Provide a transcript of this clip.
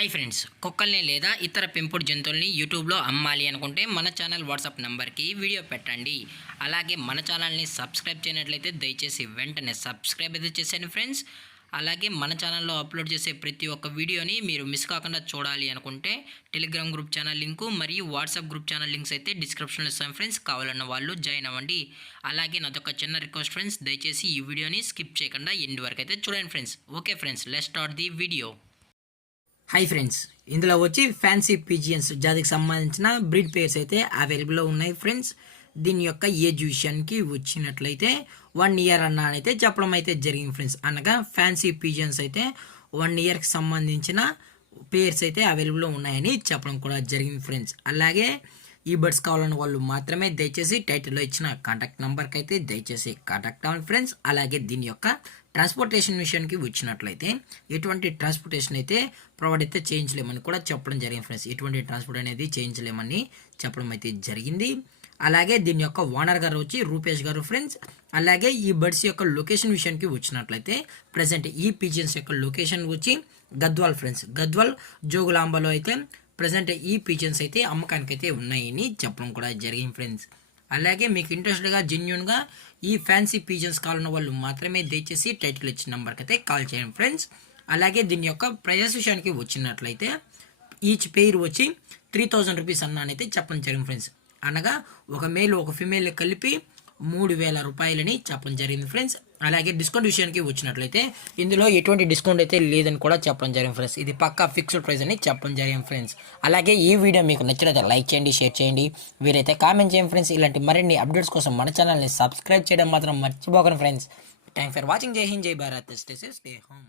Hi friends, కుక్కల్ని లేదా ఇతర పెంపుడు జంతువుల్ని యూట్యూబ్లో అమ్మాలి అనుకుంటే మన ఛానల్ వాట్సాప్ నెంబర్కి వీడియో పెట్టండి. అలాగే మన ఛానల్ని సబ్స్క్రైబ్ చేయనట్లయితే దయచేసి వెంటనే సబ్స్క్రైబ్ అయితే చేసేయండి ఫ్రెండ్స్. అలాగే మన ఛానల్లో అప్లోడ్ చేసే ప్రతి ఒక్క వీడియోని మీరు మిస్ కాకుండా చూడాలి అనుకుంటే టెలిగ్రామ్ గ్రూప్ ఛానల్ లింకు మరియు వాట్సాప్ గ్రూప్ ఛానల్ లింక్స్ అయితే డిస్క్రిప్షన్లో ఇస్తాను ఫ్రెండ్స్. కావాలన్న వాళ్ళు జాయిన్ అవ్వండి. అలాగే నాదొక చిన్న రిక్వెస్ట్ ఫ్రెండ్స్, దయచేసి ఈ వీడియోని స్కిప్ చేయకుండా ఎండ్ వరకు అయితే చూడండి friends. Okay friends, let's start the video. Hi friends, ఇందులో వచ్చి ఫ్యాన్సీ పిజియన్స్ జాతికి సంబంధించిన బ్రీడ్ పేర్స్ అయితే అవైలబుల్లో ఉన్నాయి ఫ్రెండ్స్. దీని యొక్క ఏజ్ విషయానికి వచ్చినట్లయితే 1 ఇయర్ అయితే చెప్పడం అయితే జరిగింది ఫ్రెండ్స్. అనగా ఫ్యాన్సీ పిజియన్స్ అయితే 1 ఇయర్కి సంబంధించిన పేర్స్ అయితే అవైలబుల్లో ఉన్నాయని చెప్పడం కూడా జరిగింది ఫ్రెండ్స్. అలాగే ఈ బర్డ్స్ కావాలన్న వాళ్ళు మాత్రమే దయచేసి టైటిల్లో ఇచ్చిన కాంటాక్ట్ నెంబర్కి అయితే దయచేసి కాంటాక్ట్ అవ్వండి ఫ్రెండ్స్. అలాగే దీని యొక్క ట్రాన్స్పోర్టేషన్ విషయానికి వచ్చినట్లయితే ఎటువంటి ట్రాన్స్పోర్టేషన్ అయితే ప్రొవైడ్ అయితే చేయించలేమని కూడా చెప్పడం జరిగింది ఫ్రెండ్స్. ఎటువంటి ట్రాన్స్పోర్ట్ అనేది చేయించలేమని చెప్పడం అయితే జరిగింది. అలాగే దీని యొక్క ఓనర్ గారు వచ్చి రూపేష్ గారు ఫ్రెండ్స్. అలాగే ఈ బర్డ్స్ యొక్క లొకేషన్ విషయానికి వచ్చినట్లయితే ప్రజెంట్ ఈ పిజియన్స్ యొక్క లొకేషన్ వచ్చి గద్వాల్ ఫ్రెండ్స్. గద్వాల్ జోగులాంబలో అయితే ప్రజెంట్ ఈ పిజియన్స్ అయితే అమ్మకానికి అయితే ఉన్నాయని చెప్పడం కూడా జరిగింది ఫ్రెండ్స్. అలాగే మీకు ఇంట్రెస్ట్గా జెన్యున్గా ఈ ఫ్యాన్సీ పిజియన్స్ కావాలన్న వాళ్ళు మాత్రమే దయచేసి టైటిల్ ఇచ్చిన నెంబర్కి అయితే కాల్ చేయండి ఫ్రెండ్స్. అలాగే దీని యొక్క ప్రైజెస్ విషయానికి వచ్చినట్లయితే ఈచ్ పెయిర్ వచ్చి 3000 రూపీస్ అయితే చెప్పడం జరిగింది ఫ్రెండ్స్. అనగా ఒక మేల్ ఒక ఫిమేల్ కలిపి 3000 రూపాయలని చెప్పడం జరిగింది ఫ్రెండ్స్. అలాగే డిస్కౌంట్ విషయానికి వచ్చినట్లయితే ఇందులో ఎటువంటి డిస్కౌంట్ అయితే లేదని కూడా చెప్పడం జరిగింది ఫ్రెండ్స్. ఇది పక్కా ఫిక్స్డ్ ప్రైస్ అని చెప్పడం జరిగింది ఫ్రెండ్స్. అలాగే ఈ వీడియో మీకు నచ్చినట్లయితే లైక్ చేయండి, షేర్ చేయండి, వీరైతే కామెంట్ చేయండి ఫ్రెండ్స్. ఇలాంటి మరిన్ని అప్డేట్స్ కోసం మన ఛానల్ని సబ్స్క్రైబ్ చేయడం మాత్రం మర్చిపోకండి ఫ్రెండ్స్. Thanks for watching. జై హింద్, జై Bharat, stay safe, stay home.